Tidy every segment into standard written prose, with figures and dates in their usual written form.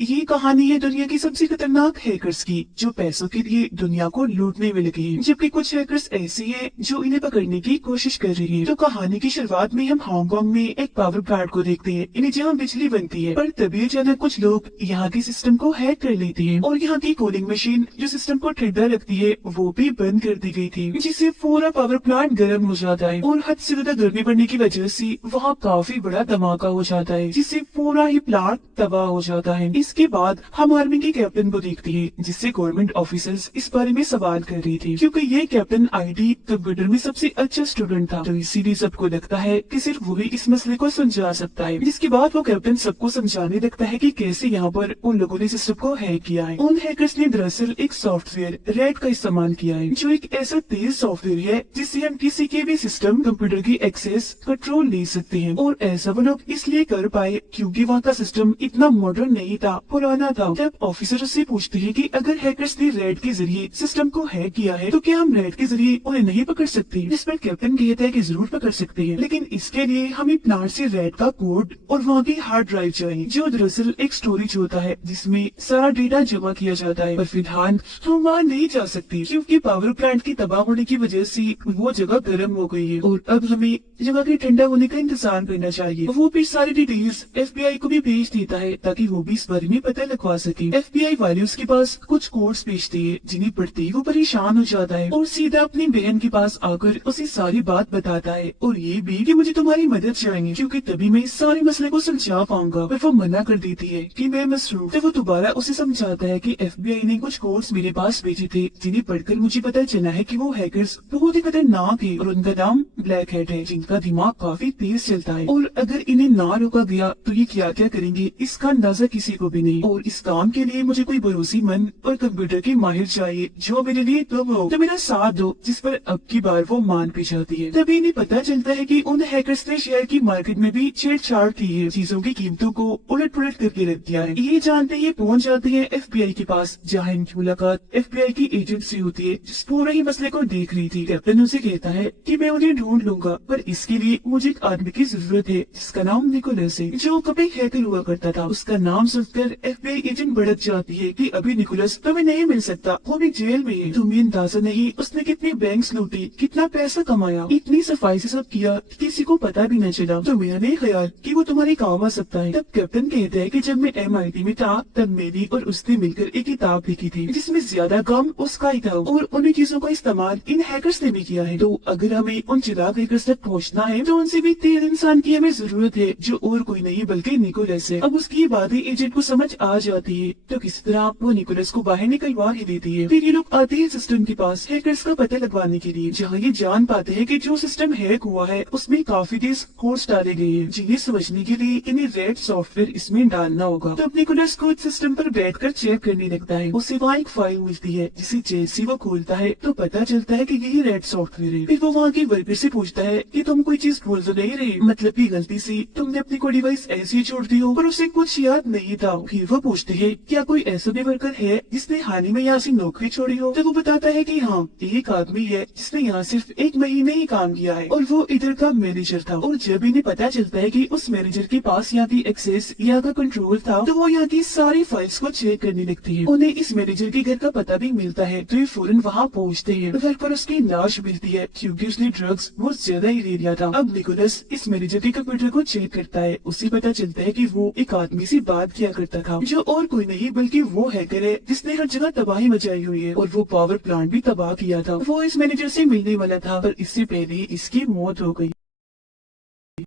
ये कहानी है दुनिया की सबसे खतरनाक हैकर्स की, जो पैसों के लिए दुनिया को लूटने में लगे हैं, जबकि कुछ हैकर्स ऐसे हैं जो इन्हें पकड़ने की कोशिश कर रही हैं। तो कहानी की शुरुआत में हम हांगकांग में एक पावर प्लांट को देखते हैं, इन्हें जहाँ बिजली बनती है, पर तभी अचानक कुछ लोग यहाँ के सिस्टम को हैक कर लेते हैं और यहाँ की कूलिंग मशीन जो सिस्टम को ठंडा रखती है वो भी बंद कर दी गई थी, जिससे पूरा पावर प्लांट गर्म हो जाता है और हद से ज्यादा गर्मी पड़ने की वजह से वहाँ काफी बड़ा धमाका हो जाता है, जिससे पूरा ही प्लांट तबाह हो जाता है। इसके बाद हम आर्मी के कैप्टन को देखते हैं, जिससे गवर्नमेंट ऑफिसर्स इस बारे में सवाल कर रही थी, क्योंकि ये कैप्टन आईटी कंप्यूटर में सबसे अच्छा स्टूडेंट था। तो इसीलिए सबको लगता है कि सिर्फ वही इस मसले को सुलझा सकता है। जिसके बाद वो कैप्टन सबको समझाने लगता है कि कैसे यहाँ पर उन लोगों ने सिस्टम को हैक किया है। उन हैकर्स ने दरअसल एक सॉफ्टवेयर रैट का इस्तेमाल किया है, जो एक ऐसा तेज सॉफ्टवेयर है जिससे हम किसी के भी सिस्टम कंप्यूटर की एक्सेस कंट्रोल ले सकते हैं। और ऐसा वो लोग इसलिए कर पाए क्योंकि वहाँ का सिस्टम इतना मॉडर्न नहीं था, पुराना था। जब ऑफिसर से पूछते हैं कि अगर हैकर्स ने रैट के जरिए सिस्टम को हैक किया है तो क्या हम रैट के जरिए उन्हें नहीं पकड़ सकते? जिस पर कैप्टन कहता है कि जरूर पकड़ सकते हैं, लेकिन इसके लिए हमें प्लांट से रैट का कोड और वहाँ की हार्ड ड्राइव चाहिए, जो दरअसल एक स्टोरेज होता है जिसमें सारा डेटा जमा किया जाता है। पर फिलहाल हम वहाँ नहीं जा सकते क्योंकि पावर प्लांट की तबाह होने की वजह से वो जगह गर्म हो गई है और अब हमें जगह के ठंडा होने का इंतजार करना चाहिए। वो फिर सारी डिटेल्स FBI को भी भेज देता है ताकि वो भी इस बारे में पता लगवा सके। FBI वाले उसके पास कुछ कोड्स भेजते हैं, जिन्हें पढ़ते ही वो परेशान हो जाता है और सीधा अपनी बहन के पास आकर उसे सारी बात बताता है और ये भी कि मुझे तुम्हारी मदद चाहिए क्योंकि तभी मैं इस सारे मसले को सुलझा पाऊंगा। पर वो मना कर देती है कि मैं मसरूफ। तो वो दोबारा उसे समझाता है कि FBI ने कुछ कोड्स मेरे पास भेजे थे, जिन्हें पढ़कर मुझे पता चला है कि वो हैकर्स बहुत ही खतरनाक है और उनका नाम ब्लैक हेड है, जिनका दिमाग काफी तेज चलता है और अगर इन्हें ना रोका गया तो ये क्या क्या करेंगे इसका अंदाजा किसी को भी नहीं। और इस काम के लिए मुझे कोई भरोसेमंद और कंप्यूटर की माहिर चाहिए जो मेरे लिए तुम हो, तो मेरा साथ दो। जिस पर अब की बार वो मान भी जाती है। तभी इन्हें पता चलता है कि उन हैकर्स ने शेयर की मार्केट में भी छेड़छाड़ की है, चीजों की कीमतों को उलट पुलट करके रख दिया है। ये जानते ही पहुंच जाते हैं FBI के पास, जहाँ इनकी मुलाकात FBI की एजेंट से होती है, जिस पूरे ही मसले को देख रही थी। कैप्टन उसे कहता है कि मैं उन्हें ढूंढ लूंगा, पर इसके लिए मुझे एक आदमी की जरूरत है जिसका नाम निकोलस है, जो कभी हैकर हुआ करता था। उसका नाम सुनकर FBI एजेंट भड़क जाती है कि अभी निकोलस तुम्हें नहीं मिल सकता, वो भी जेल में है। तुम्हें अंदाजा नहीं उसने कितनी बैंक्स लूटी, कितना पैसा कमाया, इतनी सफाई से सब किया कि किसी को पता भी न चला। तो मेरा नहीं ख्याल कि वो तुम्हारे काम आ सकता है। तब कैप्टन कहता है कि जब मैं MIT में था तब मेरी और उसने मिलकर एक किताब लिखी थी जिसमें ज्यादा काम उसका ही था और उन्हीं चीजों का इस्तेमाल इन हैकर्स ने भी किया है। तो अगर हमें उन चिराग हैकर्स तक पहुँचना है तो उनसे भी तेज इंसान की हमें जरूरत है, जो और कोई नहीं बल्कि निकोलस है। अब उसकी बातें एजेंट को समझ आ जाती है, तो किसी तरह वो निकोलस को बाहर निकलवा ही देती है। फिर ये लोग आते हैं सिस्टम के पास हैकर्स का पता लगवाने के लिए, जहाँ ये जान पाते हैं कि जो सिस्टम हैक हुआ है उसमें काफी तेज कोड्स डाले गए हैं, जिन्हें समझने के लिए इन्हें रैट सॉफ्टवेयर इसमें डालना होगा। तो निकोलस को सिस्टम पर बैठकर चेक करने लगता है। उसे वहाँ एक फाइल मिलती है, जिसे जैसे वो खोलता है तो पता चलता है कि यही रैट सॉफ्टवेयर है। फिर वो वहाँ के वर्कर से पूछता है कि तुम कोई चीज भूल तो नहीं रहे, मतलब की गलती से तुमने अपनी कोई डिवाइस ऐसे ही छोड़ दी हो। पर उसे कुछ याद नहीं था। फिर वो पूछते हैं क्या कोई ऐसा भी वर्कर है जिसने हाल ही में यहाँ से नौकरी छोड़ी हो? तो वो बताता है कि हाँ, एक आदमी है जिसने यहाँ सिर्फ 1 महीने ही काम किया है और वो इधर का मैनेजर था। और जब इन्हें पता चलता है कि उस मैनेजर के पास यहाँ की एक्सेस, यहाँ का कंट्रोल था, तो वो यहाँ की सारी फाइल्स को चेक करने लगती है। उन्हें इस मैनेजर के घर का पता भी मिलता है, तो ये फौरन वहाँ पहुँचते हैं। घर पर उसकी लाश मिलती है क्योंकि उसने ड्रग्स बहुत ज्यादा ही ले लिया था। अब निकोलस इस मैनेजर के कंप्यूटर को चेक करता है। उसे पता चलता है कि वो एक आदमी से बात किया करता था, जो और कोई नहीं बल्कि वो हैकर है जिसने हर जगह तबाही मचाई हुई है और वो पावर प्लांट भी तबाह किया था। वो इस मैनेजर से मिलने वाला था, पर इससे पहले इसकी मौत हो गई।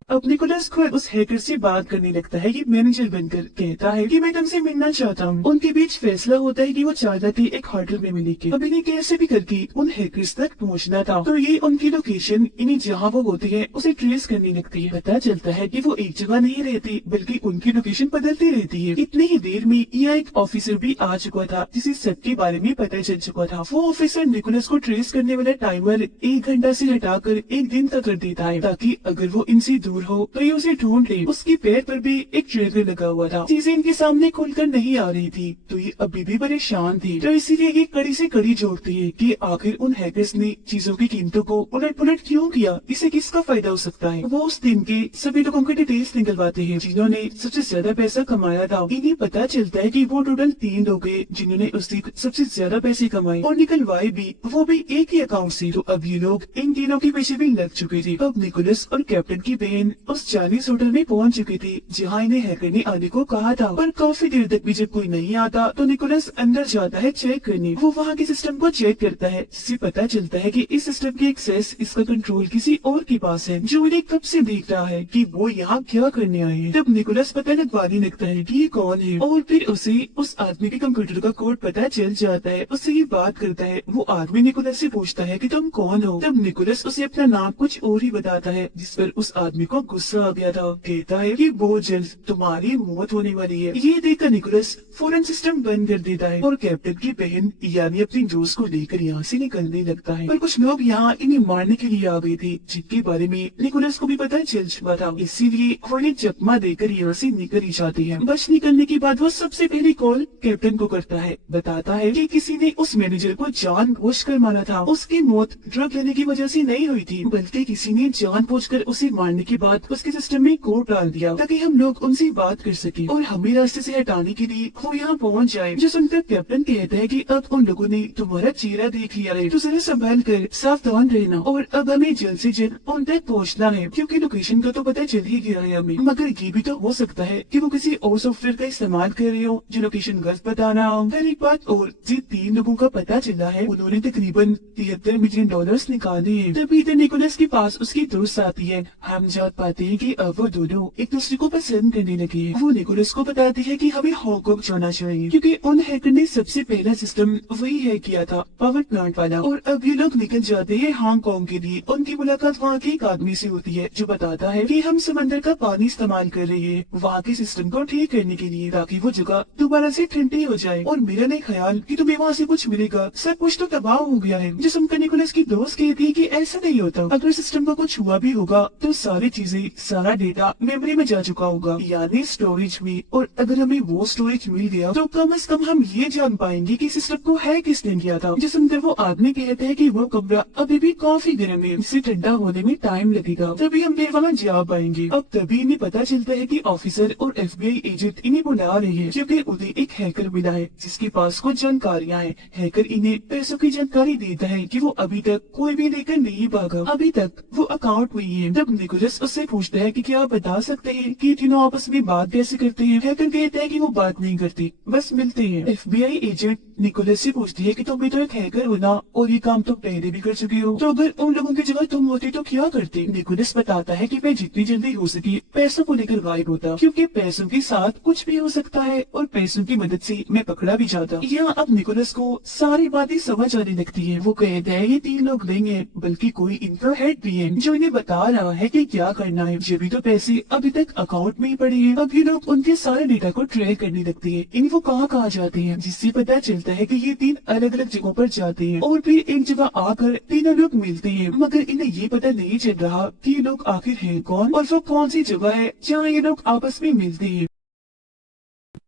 अब निकोलस खुद उस हैकर से बात करने लगता है। ये मैनेजर बनकर कहता है कि मैं तुमसे मिलना चाहता हूँ। उनके बीच फैसला होता है कि वो चाहता थी एक होटल में मिलेंगे। अब इन्हें कैसे भी करके उन हैकर्स तक पहुँचना था, तो ये उनकी लोकेशन इन्हें जहाँ वो होती है उसे ट्रेस करने लगती है। पता चलता है कि वो एक जगह नहीं रहती बल्कि उनकी लोकेशन बदलती रहती है। इतनी ही देर में यहाँ एक ऑफिसर भी आ चुका था जिसे सबके बारे में पता चल चुका था। वो ऑफिसर निकोलस को ट्रेस करने वाला टाइमर 1 घंटा से हटाकर 1 दिन तक कर देता है, ताकि अगर वो इनसे दूर दूर हो तो ये उसे ढूंढ ले। उसके पैर पर भी एक ट्रिगर लगा हुआ था। चीजें इनके सामने खुलकर नहीं आ रही थी तो ये अभी भी परेशान थी। तो इसीलिए ये कड़ी से कड़ी जोड़ती है कि आखिर उन हैकर्स ने चीजों की कीमतों को उलट पुलट क्यों किया, इसे किसका फायदा हो सकता है। वो उस दिन के सभी लोगों की डिटेल्स निकलवाते हैं जिन्होंने सबसे ज्यादा पैसा कमाया था। इन्हें पता चलता है कि वो टोटल 3 लोग हैं जिन्होंने उस दिन सबसे ज्यादा पैसे कमाए और निकलवाए भी, वो भी एक ही अकाउंट से। तो अब ये लोग इन तीनों के पीछे भी लग चुके थे। अब निकोलस और कैप्टन की बहन उस चाइनीज होटल में पहुंच चुके थे जहां इन्हें हैकर ने आने को कहा था। पर काफी देर तक भी जब कोई नहीं आता तो निकोलस अंदर जाता है चेक करने। वो वहाँ के सिस्टम को चेक करता है जिससे पता चलता है कि इस सिस्टम की एक्सेस, इसका कंट्रोल किसी और के पास है जो इन्हें कब से देख रहा है कि वो यहाँ क्या करने आए हैं। तब निकोलस पता लगवाने लगता है कि ये कौन है और फिर उसे उस आदमी के कंप्यूटर का कोड पता चल जाता है। उससे ये बात करता है। वो आदमी निकोलस से पूछता है कि तुम कौन हो। तब निकोलस उसे अपना नाम कुछ और ही बताता है जिस पर उस आदमी को गुस्सा आ गया था। कहता है कि बहुत जल्द तुम्हारी मौत होने वाली है। ये देखकर निकोलस फौरन सिस्टम बंद कर देता है और कैप्टन की बहन यानी अपनी दोस्त को लेकर यहाँ से निकलने लगता है। पर कुछ लोग यहाँ इन्हें मारने के लिए आ गए थे जिनके बारे में निकोलस को भी पता चल चुका था। इसीलिए वो इन्हें चकमा देकर यहाँ से निकल ही जाते हैं। बस निकलने के बाद वो सबसे पहली कॉल कैप्टन को करता है। बताता है कि किसी ने उस मैनेजर को जानबूझकर मारा था। उसकी मौत ड्रग लेने की वजह से नहीं हुई थी बल्कि किसी ने जानबूझकर उसे मारने के बाद उसके सिस्टम में कोड डाल दिया ताकि हम लोग उनसे बात कर सके और हमें रास्ते से हटाने के लिए वो यहाँ पहुँच जाए। जो सुनकर कैप्टन कहता है कि अब उन लोगों ने तुम्हारा चेहरा देख लिया है तो जरा संभाल कर सावधान रहना और अब हमें जल्द से जल्द उन तक पहुँचना है क्योंकि लोकेशन का तो पता चल ही गया है हमें। मगर ये भी तो हो सकता है कि वो किसी और सॉफ्टवेयर का इस्तेमाल कर रहे हो जो लोकेशन गलत बताना हो। फिर एक बात और, जिन 3 लोगों का पता चला है उन्होंने तकरीबन $73 मिलियन निकाले हैं। तभी इधर निकोलस के पास उसकी दोस्त आती है। हम जान पाते हैं कि अब वो दोनों एक दूसरे को पसंद करने लगे हैं। वो निकोलस को बताती है कि हमें हांगकांग जाना चाहिए क्योंकि उन हैकर ने सबसे पहला सिस्टम वही हैक किया था, पावर प्लांट वाला। और अब ये लोग निकल जाते हैं हांगकांग के लिए। उनकी मुलाकात वहाँ के एक आदमी से होती है जो बताता है कि हम समंदर का पानी इस्तेमाल कर रहे हैं वहाँ के सिस्टम को ठीक करने के लिए ताकि वो जगह दोबारा से ठंडी हो जाए। और मेरा नहीं ख्याल कि तुम्हें वहाँ से कुछ मिलेगा, सब कुछ तो तबाह हो गया है। जो सुनकर निकोलस की दोस्त कहती है कि ऐसा नहीं होता, अगर सिस्टम को कुछ हुआ भी होगा तो सारी चीजें, सारा डेटा मेमोरी में जा चुका होगा यानी स्टोरेज में। और अगर हमें वो स्टोरेज मिल गया तो कम से कम हम ये जान पाएंगे कि सिस्टम को है किसने किया था। जो सुनकर वो आदमी कहते हैं कि वो कमरा अभी भी काफी गर्म है, इसे ठंडा होने में टाइम लगेगा, तभी हम वहाँ जा पाएंगे। अब तभी इन्हें पता चलता है कि ऑफिसर और FBI एजेंट इन्हें बुला रहे हैं क्योंकि उन्हें एक हैकर मिला है जिसके पास कुछ जानकारियाँ हैं। हैकर इन्हें पैसों की जानकारी देता है कि वो अभी तक कोई भी लेकर नहीं भागा, अभी तक वो अकाउंट में ही है। तब निकोलस उससे पूछता है कि क्या आप बता सकते हैं कि तीनों आपस में बात कैसे करते हैं। हैकर कहता है कि वो बात नहीं करते, बस मिलते हैं। FBI एजेंट निकोलस से पूछती है कि तुम भी तो एक हैकर हो ना और ये काम तुम पहले भी कर चुके हो, तो अगर उन लोगों की जगह तुम होते तो क्या करते। निकोलस बताता है कि मैं जितनी जल्दी हो सके पैसों को लेकर गायब होता क्योंकि पैसों के साथ कुछ भी हो सकता है और पैसों की मदद से मैं पकड़ा भी जाता। यहाँ अब निकोलस को सारी बातें समझ आने लगती है। वो कहता है ये 3 लोग नहीं है बल्कि कोई इनका हेड भी है जो इन्हें बता रहा है कि क्या करना है। जब भी तो पैसे अभी तक अकाउंट में ही पड़े हैं। अब ये लोग उनके सारे डेटा को ट्रैक करने लगते हैं, इन वो कहाँ जाते हैं, जिससे पता चलता है कि ये 3 अलग अलग जगहों पर जाते हैं और फिर एक जगह आकर तीनों लोग मिलते हैं। मगर इन्हें ये पता नहीं चल रहा कि ये लोग आखिर हैं कौन और वो कौन सी जगह है जहाँ ये लोग आपस में मिलते हैं।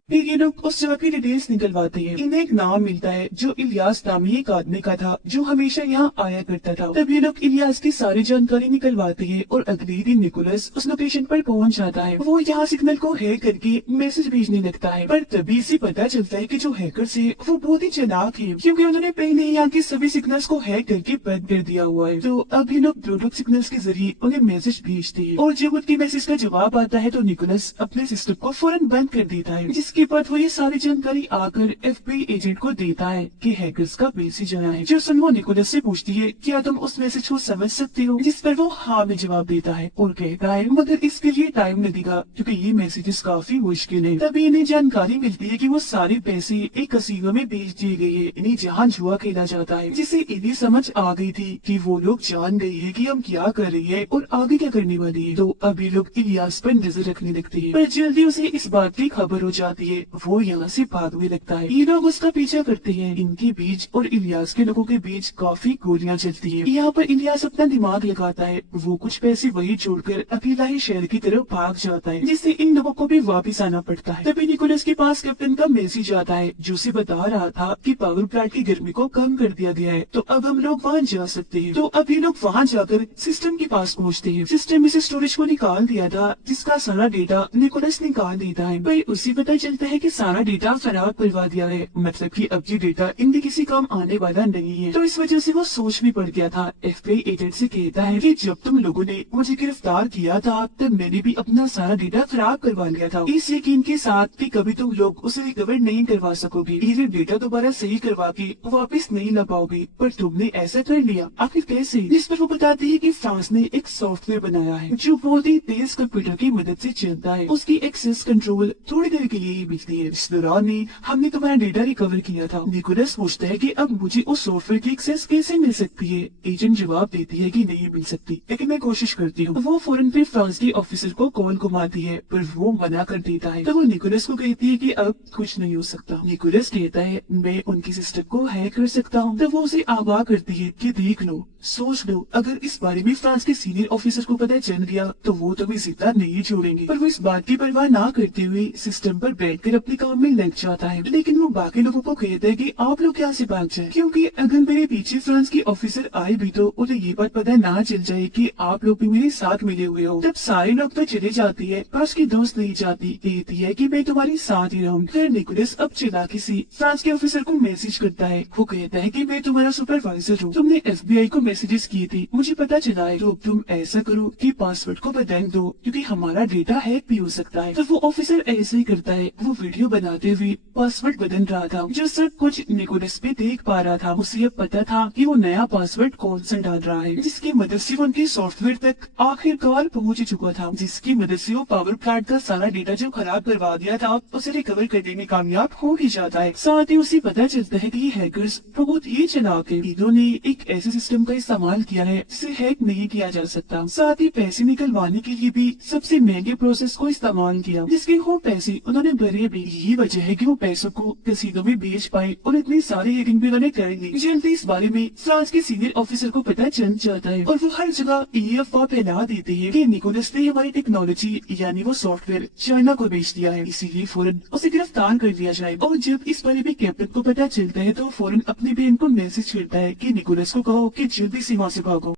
फिर ये लोग उस जगह की डिटेल्स निकलवाते हैं। इन्हें एक नाम मिलता है जो इलियास नामी एक आदमी का था जो हमेशा यहाँ आया करता था। तब ये लोग इलियास की सारी जानकारी निकलवाते हैं और अगले दिन निकोलस उस लोकेशन पर पहुँच जाता है। वो यहाँ सिग्नल को हैक करके मैसेज भेजने लगता है। पर तभी से पता चलता है कि जो हैकर्स है वो बहुत ही चालाक है क्योंकि उन्होंने पहले ही यहाँ के सभी सिग्नल्स को हैक करके बंद कर दिया हुआ है। तो अब ये लोग ब्लूटूथ सिग्नल्स के जरिए उन्हें मैसेज भेजते हैं और जब उनके मैसेज का जवाब आता है तो निकोलस अपने सिस्टम को फौरन बंद कर देता है। जिसके बाद वो ये सारी जानकारी आकर FBI एजेंट को देता है कि हैकर्स का मैसेज आया है। जो सुन वो निकोलस से पूछती है क्या तुम उस मैसेज को समझ सकते हो, जिस पर वो हाँ में जवाब देता है और कहता है मगर इसके लिए टाइम लगेगा क्योंकि ये मैसेजेस काफी मुश्किल है। तभी इन्हें जानकारी मिलती है कि वो सारे पैसे एक कसीनो में बेच दिए गए हैं, इन्हें जहाँ जुआ खेला जाता है, जिससे इन्हें समझ आ गई थी कि वो लोग जान गए हैं कि हम क्या कर रहे हैं और आगे क्या करने वाले हैं। तो अभी लोग इलियास पर नजर रखने लगते हैं पर जल्दी उसे इस बात की खबर हो जाती जाती है वो यहाँ से भागने लगता है। ये लोग उसका पीछा करते हैं। इनके बीच और इलियास के लोगों के बीच काफी गोलियां चलती है। यहाँ पर इलियास अपना दिमाग लगाता है। वो कुछ पैसे वही छोड़कर अकेला ही शहर की तरफ भाग जाता है, जिससे इन लोगों को भी वापस आना पड़ता है। तभी निकोलस के पास कैप्टन का मैसेज आता है जो उसे बता रहा था कि पावर प्लांट की गर्मी को कम कर दिया गया है, तो अब हम लोग वहाँ जा सकते हैं। तो अब ये लोग वहाँ जाकर सिस्टम के पास पहुँचते हैं। सिस्टम में से स्टोरेज को निकाल दिया था जिसका सारा डेटा निकोलस निकाल देता है, पर उसे पता चलता है कि सारा डेटा खराब करवा दिया है, मतलब कि अब ये डेटा इनके किसी काम आने वाला नहीं है। तो इस वजह से वो सोच में पड़ गया था। FBI एजेंट से कहता है कि जब तुम लोगों ने मुझे गिरफ्तार किया था तब मैंने भी अपना सारा डेटा खराब करवा लिया था, इस यकीन के साथ कि कभी तुम लोग उसे रिकवर नहीं करवा सकोगे, ये डेटा दोबारा सही करवा के वापस नहीं ला पाओगे, पर तुमने ऐसा कर लिया, आखिर कैसे? जिस पर वो बताती है कि फ्रांस ने एक सॉफ्टवेयर बनाया है जो बहुत ही तेज कंप्यूटर की मदद से चलता है। उसकी एक्सेस कंट्रोल थोड़ी देर के लिए ही मिलती है। इस दौरान ही हमने तुम्हारा डेटा रिकवर किया था। निकोलस पूछता है कि अब मुझे उस सॉफ्टवेयर की एक्सेस कैसे मिल सकती है? एजेंट जवाब देती है कि नहीं मिल सकती, लेकिन मैं कोशिश करती हूँ। वो फौरन फिर फ्रांस के ऑफिसर को कॉल घुमाती है, पर वो मना कर देता है। तो वो निकोलस को कहती है कि अब कुछ नहीं हो सकता। निकोलस कहता है मैं उनकी सिस्टम को हैक कर सकता हूँ। तो वो उसे आगाह करती है कि देख लो, सोच लो, अगर इस बारे में फ्रांस के सीनियर ऑफिसर को पता चल गया तो वो तुम्हें जिंदा नहीं छोड़ेंगे। पर वो इस बात की परवाह ना करते हुए सिस्टम पर बैठकर अपने काम में लग जाता है। लेकिन वो बाकी लोगों को कहता है कि आप लोग यहाँ से भाग जाएं, क्योंकि अगर मेरे पीछे फ्रांस के ऑफिसर आए भी तो उन्हें ये बात पता ना चल जाए कि आप लोग भी मेरे साथ मिले हुए हो। तब सारे लोग तो चले जाती है, पर उसकी दोस्त नहीं जाती, कहती है कि मैं तुम्हारे साथ ही रहूँ। फिर निकोलस अब चालाकी से फ्रांस के ऑफिसर को मैसेज करता है। वो कहता है कि मैं तुम्हारा सुपरवाइजर हूँ, तुमने FBI को मैसेजेस किए थे, मुझे पता चला है, तो तुम ऐसा करो कि पासवर्ड को बदल दो क्योंकि हमारा डेटा हैक भी हो सकता है। तो वो ऑफिसर ऐसे ही करता है। वो वीडियो बनाते हुए पासवर्ड बदल रहा था, जो सब कुछ निकोलस पे देख पा रहा था। उसे अब पता था कि वो नया पासवर्ड कौन सा डाल रहा है, जिसकी मदद से वो उनके सॉफ्टवेयर तक आखिरकार पहुंच चुका था, जिसकी मदद से वो पावर प्लांट का सारा डेटा जो खराब करवा दिया था उसे रिकवर करने में कामयाब हो ही जाता है। साथ ही उसे पता चलता है कि ये हैकर्स बहुत ही चालाक है। इन्होंने एक ऐसे सिस्टम का इस्तेमाल किया है जिसे हैक नहीं किया जा सकता। साथ ही पैसे निकलवाने के लिए भी सबसे महंगे प्रोसेस को इस्तेमाल किया, जिसके खूब पैसे उन्होंने भरे भी। यही वजह है कि वो पैसों को कैसीनो में बेच पाए और इतनी सारी हैकिंग भी उन्होंने कर ली। जल्दी इस बारे में फ्रांस के सीनियर ऑफिसर को पता चल जाता है और वो हर जगह ये अफवाह फैला देते हैं कि निकोलस ने हमारी टेक्नोलॉजी यानी वो सॉफ्टवेयर चाइना को बेच दिया है, इसीलिए फौरन उसे गिरफ्तार कर लिया जाए। और जब इस बारे में कैप्टन को पता चलता है तो फौरन अपनी बहन को मैसेज करता है कि निकोलस को कहो कि जल्दी से वहाँ से भागो।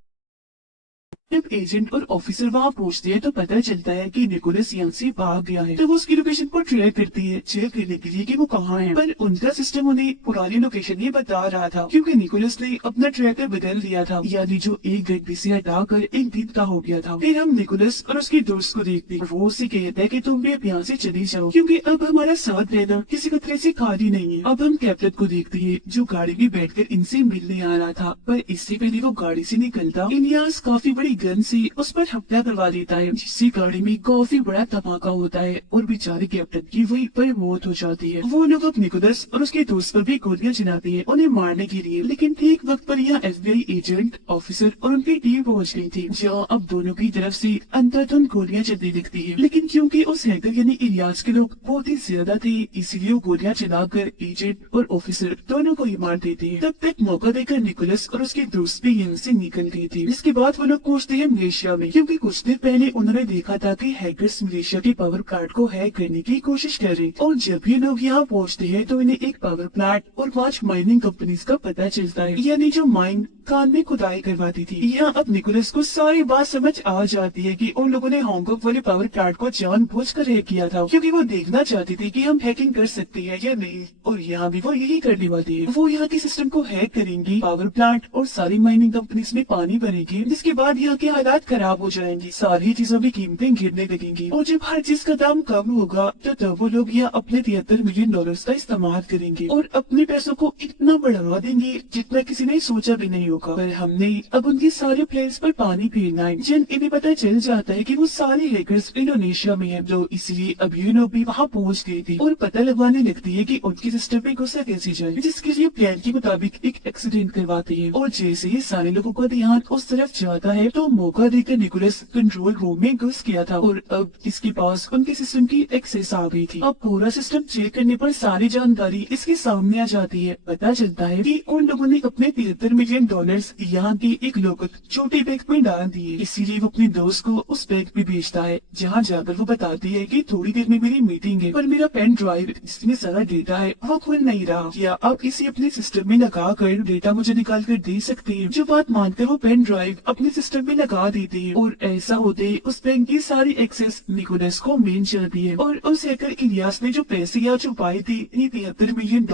जब एजेंट और ऑफिसर वहाँ पहुँचते हैं तो पता चलता है कि निकोलस यहाँ से भाग गया है। तो वो उसकी लोकेशन को ट्रैक करती है, चेक करने के लिए कि वो कहाँ है, पर उनका सिस्टम उन्हें पुरानी लोकेशन ही बता रहा था क्योंकि निकोलस ने अपना ट्रैकर बदल दिया था, यानी जो एक घंटे से हटाकर एक दिन का हो गया था। फिर हम निकोलस और उसके दोस्त को देखते हैं। वो उससे कहता है कि तुम भी अब यहाँ से चली जाओ क्योंकि अब हमारा साथ रहना किसी खतरे से खाली नहीं है। अब हम कैप्टन को देखते हैं जो गाड़ी में बैठकर इनसे मिलने आ रहा था, पर इससे पहले वो गाड़ी से निकलता इलियास काफी बड़ी गन से उस पर हमला करवा देता है, जिससे गाड़ी में काफी बड़ा धमाका होता है और बेचारे कैप्टन की वहीं पर मौत हो जाती है। वो लोग अब निकोलस और उसके दोस्त पर भी गोलियां चलाते हैं उन्हें मारने के लिए, लेकिन ठीक वक्त पर यहाँ FBI एजेंट, ऑफिसर और उनकी टीम पहुँच गई थी, जहाँ अब दोनों की तरफ से अंधाधुंध गोलियां चलने लगती है। लेकिन क्योंकि उस हैकर यानी इलियास के लोग बहुत ही ज्यादा थे, इसीलिए वो गोलियां चलाकर एजेंट और ऑफिसर दोनों को ही मार देते हैं। तब तक मौका देकर निकोलस और उसके दोस्त भी यहाँ से निकल गए थे। इसके बाद वो लोग पहुँचते हैं मलेशिया में, क्योंकि कुछ देर पहले उन्होंने देखा था कि हैकर्स मलेशिया के पावर प्लांट को हैक करने की कोशिश कर रहे। और जब ये लोग यहाँ पहुँचते हैं तो इन्हें एक पावर प्लांट और 5 माइनिंग कंपनीज का पता चलता है, यानी जो माइन खान में खुदाई करवाती थी। यहाँ अब निकोलस को सारी बात समझ आ जाती है कि उन लोगों ने हांगकांग वाले पावर प्लांट को जानबूझकर हैक किया था, क्योंकि वो देखना चाहती थी कि हम हैकिंग कर सकते हैं या नहीं, और यहाँ भी वो यही करने वाली है। वो यहाँ के सिस्टम को हैक करेंगी, पावर प्लांट और सारी माइनिंग कंपनीज में पानी भरेंगे, जिसके बाद यहाँ के हालात खराब हो जाएंगी, सारी चीजों की कीमतें गिरने लगेंगी, और जब हर चीज का दाम कम होगा तो तब वो लोग यहाँ अपने $73 मिलियन का इस्तेमाल करेंगे और अपने पैसों को इतना बढ़ा देंगे जितना किसी ने सोचा भी नहीं होगा। पर हमने अब उनके सारे प्लेन्स पर पानी फेरना है। जन इन्हें पता चल जाता है कि वो सारे हैकर्स इंडोनेशिया में हैं, तो इसलिए अब ये लोग भी वहाँ पहुँच गए थे और पता लगवाने लगती है कि उनके सिस्टम पे घुसा कैसे जाए, जिसके लिए प्लान के मुताबिक एक एक्सीडेंट करवाते हैं। और जैसे ही सारे लोगों का ध्यान उस तरफ जाता है तो मौका देकर निकोलस कंट्रोल रूम में घुस गया था और अब इसके पास उनके सिस्टम की एक्सेस आ गई थी। अब पूरा सिस्टम चेक करने पर सारी जानकारी इसके सामने आ जाती है। पता चलता है कि उन लोगों ने अपने $73 मिलियन यहाँ की एक लोकल छोटी बैंक में डाल दिए। इसीलिए वो अपने दोस्त को उस बैंक में भेजता है, जहाँ जाकर वो बताती है कि थोड़ी देर में मेरी मीटिंग है, पर मेरा पेन ड्राइव जिसमें सारा डेटा है वो खुल नहीं रहा। क्या आप इसे अपने सिस्टम में लगा कर डेटा मुझे निकाल कर दे सकते हैं? जो बात मानकर वो पेन ड्राइव अपने सिस्टम में लगा देती है और ऐसा होते ही उस बैंक की सारी एक्सेस निकोलस को मिल जाती है और उस हैकर इलियास ने जो पैसे यहाँ छुपाए थे $73 मिलियन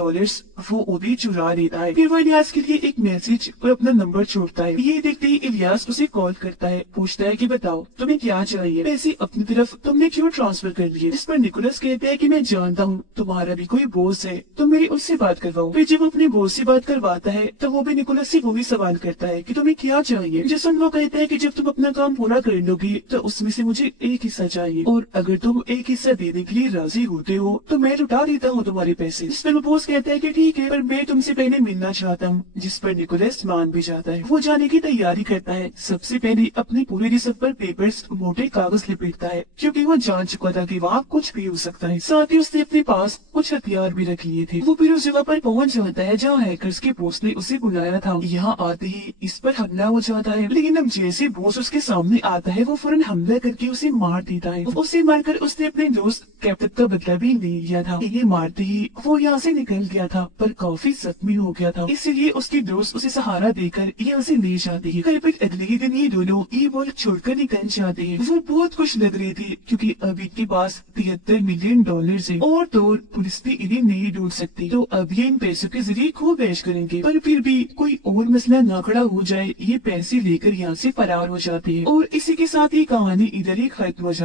वो उन्हें चुरा लेता है। फिर वो इलियास के लिए एक मैसेज और अपना नंबर छोड़ता है। ये देखते ही इलियास उसे कॉल करता है, पूछता है कि बताओ तुम्हें क्या चाहिए, पैसे अपनी तरफ तुमने क्यों ट्रांसफर कर लिए? इस पर निकोलस कहता है कि मैं जानता हूँ तुम्हारा भी कोई बॉस है, तुम मेरी उससे बात करवाओ। फिर जब अपने बॉस से बात करवाता है तो वो भी निकोलस से वही सवाल करता है कि तुम्हें क्या चाहिए। जिस वो कहता है कि जब तुम अपना काम पूरा कर लोगे तो उसमें से मुझे एक हिस्सा चाहिए और अगर तुम एक हिस्सा देने के लिए राजी होते हो तो मैं लुटा देता हूँ तुम्हारे पैसे। जिस पर वो बॉस कहता है कि ठीक है, पर मैं तुमसे पहले मिलना चाहता हूँ। जिस पर निकोलस मान भी जाता है। वो जाने की तैयारी करता है। सबसे पहले अपने पूरे रिसर्च पर पेपर्स मोटे कागज लिपेटता है, क्योंकि वो जान चुका था कि वहाँ कुछ भी हो सकता है। साथ ही उसने अपने पास कुछ हथियार भी रख लिए थे। वो फिर उस जगह पर पहुंच जाता है जहाँ हैकर्स के बॉस ने उसे बुलाया था। यहाँ आते ही इस पर हमला हो जाता है, लेकिन अब जैसे बॉस उसके सामने आता है वो फौरन हमला करके उसे मार देता है। उसे मारकर उसने अपने दोस्त कैप्टन का बदला भी ले लिया था। इन्हें मारते ही वो यहाँ से निकल गया था, पर काफी जख्मी हो गया था, इसलिए उसकी दोस्त उसे सहारा देकर यहाँ से ले जाती है। फिर अगले ही दिन ये दोनों ये मुल्क छोड़कर निकल जाते हैं। वो बहुत खुश लग रहे थे क्योंकि अब इनके पास $73 मिलियन है और तो पुलिस भी इन्हें नहीं ढूंढ सकती, तो अब ये इन पैसों के जरिए खूब ऐश करेंगे। पर फिर भी कोई और मसला ना खड़ा हो जाए, ये पैसे लेकर यहाँ से फरार हो जाते हैं और इसी के साथ ये कहानी इधर ही खत्म हो जाती है।